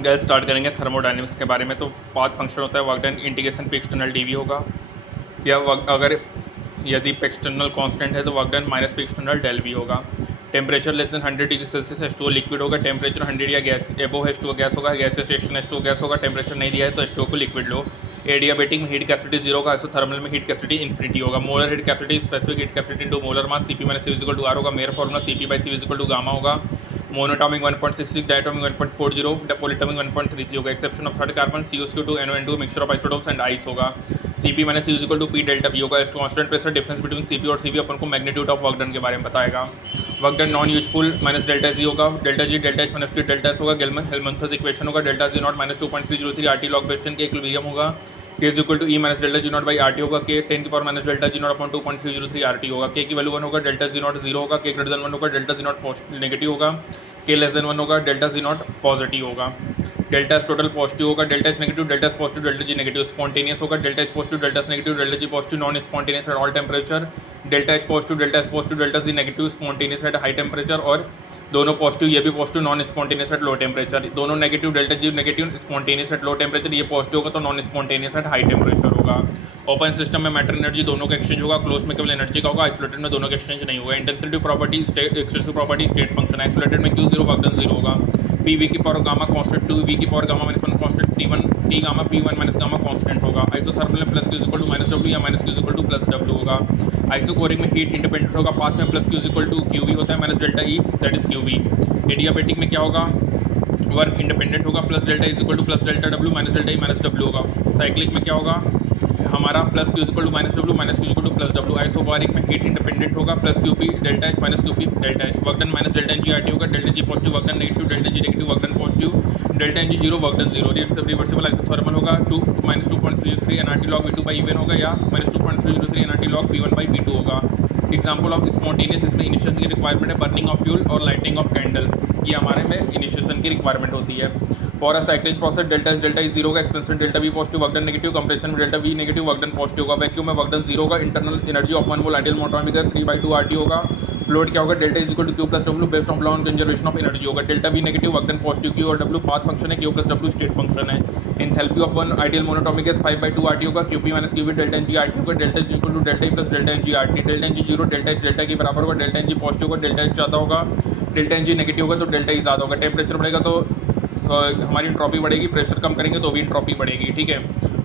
Gas start करेंगे thermodynamics के बारे में। तो पाथ फंक्शन होता है वर्क डन इंटीग्रेशन पे एक्सटर्नल डी वी होगा, या अगर यदि पे एक्सटर्नल कांस्टेंट है तो वर्क डन माइनस पे एक्सटर्नल डेल वी होगा। Temperature less than 100 degree Celsius H2O liquid होगा, टेम्परेचर 100 या गैस एबो H2O गैस होगा, गैस स्टेशन H2O गैस होगा, टेम्परेचर नहीं दिया है तो H2O को लिक्विड लो। एडियाबेटिक में हीट कैपेसिटी जीरो होगा, आइसोथर्मल में हीट कैपेसिटी इन्फिनिटी होगा। Molar heat capacity specific heat capacity into molar mass Cp minus C equal to R होगा। मेरा फॉर्मूला Cp/C = गामा होगा। मोनोटॉमिक 1.66, डायटोमिक 1.40, पॉलीटॉमिक 1.33 होगा। Exception of third carbon CO2 NO2 mixture of isotopes and ice होगा। Cp minus C = P delta V होगा। Constant pressure difference between Cp और Cv अपन को magnitude of work done के बारे में बताएगा। Work done non useful minus delta G होगा, delta G delta H minus T delta S होगा। हेल्मंथस इक्वेशन होगा, delta G naught minus 2.303 RT log base 10 के इक्विलिब्रियम होगा। K is equal to E minus delta G naught by R T होगा। K 10 की power minus delta G naught upon 2.303 RT होगा। K की value 1 होगा, delta G not 0 होगा। K greater than 1 होगा, delta G naught negative होगा। K less than 1 होगा, delta G naught positive होगा। डेल्टा एस टोटल पॉजिटिव होगा, delta H negative, delta S positive, delta G negative. Spontaneous होगा, delta H positive, delta S negative, delta G positive, non spontaneous at all temperature. Delta H positive, delta S positive, delta G negative, spontaneous at high temperature. और दोनों positive, ये भी positive, non spontaneous at low temperature. दोनों negative, delta G negative, spontaneous at low temperature. ये positive होगा तो non spontaneous at high temperature होगा। Open system में मैटर एनर्जी दोनों का एक्सचेंज होगा, क्लोज में केवल एनर्जी का होगा, आइसोलेटेड में दोनों का एक्सचेंज नहीं होगा। Intensity property extensive property state function, isolated में Q0 वर्क डन 0 होगा। पी वी की पावर गामा कांस्टेंट, 2 वी की power gamma minus 1 constant, T gamma P1 minus gamma constant होगा। आइसोथर्मल में plus Q equal to minus W या minus Q equal to plus W होगा। Isochoric में heat independent होगा, path में plus Q equal to QV होता है minus delta E that is QV। Adiabatic में क्या होगा, वर्क इंडिपेंडेंट होगा, plus delta is equal to plus delta W minus delta E minus W होगा। साइक्लिक में क्या होगा हमारा, plus Q equal to minus W minus Q equal to plus W। Isobaric में हीट इंडिपेंडेंट होगा, plus QP delta H minus QP delta H। Work done minus delta NG RT होगा, delta G positive, work done negative, delta G negative, work done positive, delta NG 0, work done 0। Reversible isothermal होगा, 2 minus 2.303 NRT log V2 by EN होगा, या minus 2.303 NRT log P1 by P2 होगा। Example of spontaneous, इसमें initiation की requirement है, burning of fuel और lighting of candle, ये हमारे में इनिशिएशन की रिक्वायरमेंट होती है। For a cyclic process delta S delta E 0 का, expansion delta V positive, work done negative, compression में delta V negative, work done positive होगा। वैक्यूम में वर्क डन 0 होगा। Internal energy of 1 mole ideal monatomic gas 3/2 RT होगा। Fluid क्या होगा, delta is equal to Q plus W based on law on conservation of energy होगा। Delta V negative, work done positive, Q और W path function है, Q plus W state function है। Enthalpy of 1 ideal monatomic gas 5/2 RT होगा। QP minus QV delta NG RT होगा। Delta is equal to delta E plus delta NG RT। Delta NG 0, delta H delta के बराबर होगा, delta NG positive होगा, delta H ज़्यादा होगा, delta NG negative होगा तो डेल्टा E ज़्यादा होगा। टेम्परेचर बढ़ेगा तो हमारी इंट्रॉपी बढ़ेगी, प्रेशर कम करेंगे तो भी इंट्रॉपी बढ़ेगी, ठीक है।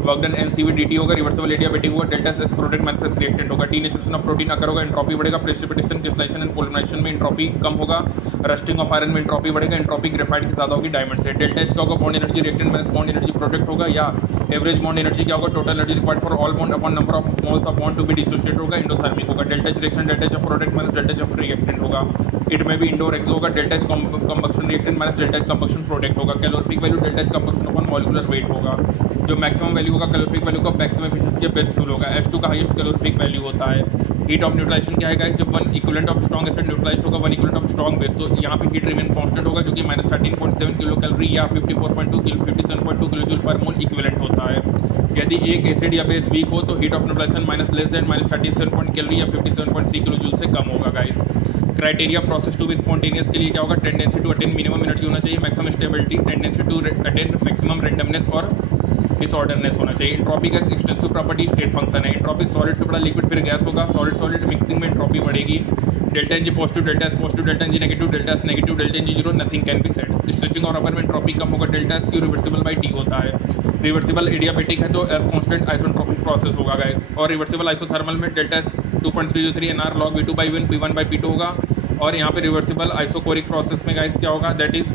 वर्क डन NCV DT होगा, रिवर्सिबल एडियाबेटिक होगा, delta S product minus S reactant होगा। डीनेचुरेशन ऑफ प्रोटीन अकर होगा, इंट्रॉपी बढ़ेगा, प्रेसिपिटेशन क्रिस्टलाइजेशन एंड पॉलिमराइजेशन में इंट्रॉपी कम होगा, रस्टिंग ऑफ आयरन में इंट्रॉपी बढ़ेगा, इंट्रॉपी ग्रेफाइट की ज़्यादा होगी डायमंड से। डेल्टा एच का होगा bond energy reactant minus bond energy product होगा, या एवरेज बॉन्ड एनर्जी क्या होगा, total energy required for all bond upon number of moles of bond to be dissociated होगा, इंडोथर्मिक होगा। Delta H reaction delta H product minus delta H reactant होगा। It में भी endo exo होगा, delta H combustion reactant minus delta H combustion product होगा। Calorific value delta H combustion upon molecular weight होगा। जो maximum value होगा calorific value का, maximum efficiency के बेस्ट फ्यूल होगा। H2 का हाईएस्ट कैलोरिफिक वैल्यू होता है। हीट ऑफ न्यूट्रलाइजेशन क्या है गाइस, जब 1 equivalent of strong acid neutralize होगा 1 इक्विवेलेंट ऑफ स्ट्रॉन्ग बेस, तो यहाँ पे हीट रिमेन कांस्टेंट होगा जो कि माइनस 13.7 किलो कैलोरी या 57.2 किलो जूल पर मोल इक्विवेलेंट होता है। यदि एक एसिड या बेस वीक हो तो heat of neutralization minus less than minus 13.7 calorie या 57.3 किलो जूल से कम होगा guys. Criteria process to be spontaneous के लिए क्या होगा, tendency to attain minimum energy होना चाहिए, maximum stability, tendency to attain maximum randomness और डिसऑर्डरनेस होना चाहिए। इंट्रॉपी का एक्सटेंसिव प्रॉपर्टी स्टेट फंक्शन है। इंट्रॉपी सॉलिड से बड़ा लिक्विड फिर गैस होगा, सॉलिड सॉलिड मिक्सिंग में इंट्रॉपी बढ़ेगी। Delta NG positive, delta S positive, delta NG negative, delta S negative, delta NG 0, nothing can be said. Stretching और rubber में entropy कम होगा, delta S Q reversible by T होता है। Reversible adiabatic है तो S constant isotropic process होगा guys. और reversible isothermal में delta S 2.303 NR log V2 by one P1 by P2 होगा। और यहाँ पे रिवर्सिबल आइसोकोरिक प्रोसेस में गाइस क्या होगा, that is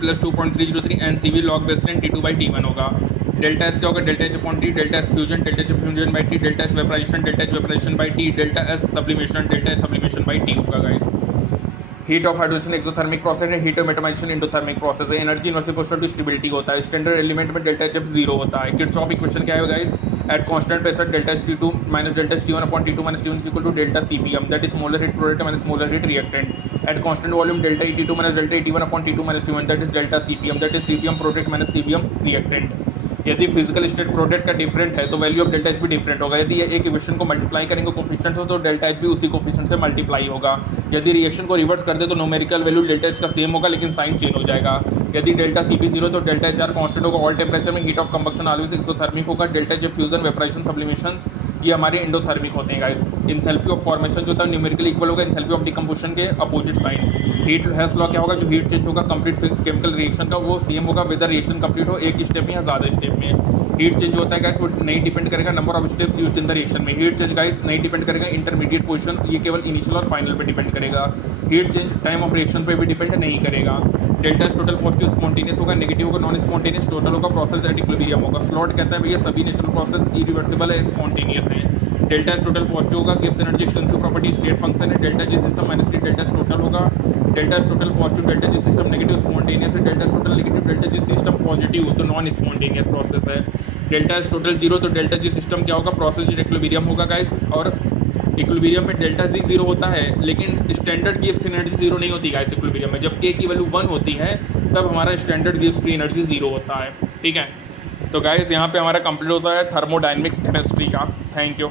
plus 2.303 NCV log base 10 T2 by T1 होगा। डेल्टा एस क्या होगा, delta H upon T, delta S fusion, delta H fusion by T, delta S vaporization, delta H vaporization by T, delta S sublimation, delta H sublimation by T होगा guys. Heat of hydrogen exothermic process है, heat of मेटामाइजेशन endothermic process है। Energy inversely proportional to stability होता है। Standard element में delta H 0 होता है। Kirchhoff equation क्या है guys, at constant pressure delta H T2 minus delta H T1 upon T2 minus T1 equal to delta CPM, that is molar heat product minus molar heat reactant. At constant volume delta T2 minus delta T1 upon T2 minus T1, that is delta CPM, that is CPM product minus CPM reactant. यदि physical state product का different है तो value of delta H भी different होगा। यदि ये एक equation को मल्टीप्लाई करेंगे कोफिशिएंट हो तो डेल्टा एच भी उसी कोफिशिएंट से मल्टीप्लाई होगा। यदि रिएक्शन को रिवर्स कर दे तो न्यूमेरिकल वैल्यू डेल्टा एच का सेम होगा लेकिन साइन चेंज हो जाएगा। यदि डेल्टा सी पी जीरो तो डेल्टा एच आर कॉन्स्टेंट होगा। ऑल टेम्परेचर में heat of combustion always exothermic होगा। Delta H fusion vaporization sublimation ये हमारे एंडोथर्मिक होते हैं गाइस। इंथैल्पी ऑफ फॉर्मेशन जो होता है न्यूमेरिकली इक्वल होगा इंथैल्पी ऑफ डिकम्पोजिशन के अपोजिट साइन। हीट हेस लॉ क्या होगा, जो हीट चेंज होगा कंप्लीट केमिकल रिएक्शन का वो सेम होगा वेदर रिएक्शन कंप्लीट हो एक स्टेप में या ज़्यादा स्टेप में। हीट चेंज होता है गाइस वो नहीं डिपेंड करेगा number of steps used in the reaction में। हीट चेंज गाइस नहीं डिपेंड करेगा इंटरमीडिएट पोजीशन, ये केवल इनिशियल और फाइनल पे डिपेंड करेगा। Heat change time of reaction पे भी डिपेंड नहीं करेगा। Delta H total positive spontaneous होगा, नेगेटिव होगा नॉन स्पॉन्टेनियस, टोटल होगा प्रोसेस एट इक्विलिब्रियम होगा। स्लॉट कहता है भैया सभी नेचुरल प्रोसेस इरिवर्सिबल है, स्पॉन्टेनियस है। डेल्टा एच टोटल पॉजिटिव होगा, gives energy extensive property state function है। Delta G system minus T delta H total होगा। Delta H total positive, delta G system negative spontaneous है। Delta H total negative, delta G system positive तो non spontaneous process है। Delta H total zero तो delta G system क्या होगा, process at equilibrium होगा guys. और equilibrium में delta G zero होता है लेकिन स्टैंडर्ड गिव्स एनर्जी जीरो नहीं होती गाइस इक्विलिब्रियम में। जब के की वैल्यू 1 होती है तब हमारा standard gives free energy zero होता है। ठीक है, तो गाइस यहाँ पे हमारा कंप्लीट होता है थर्मोडायनेमिक्स केमिस्ट्री का। Thank you.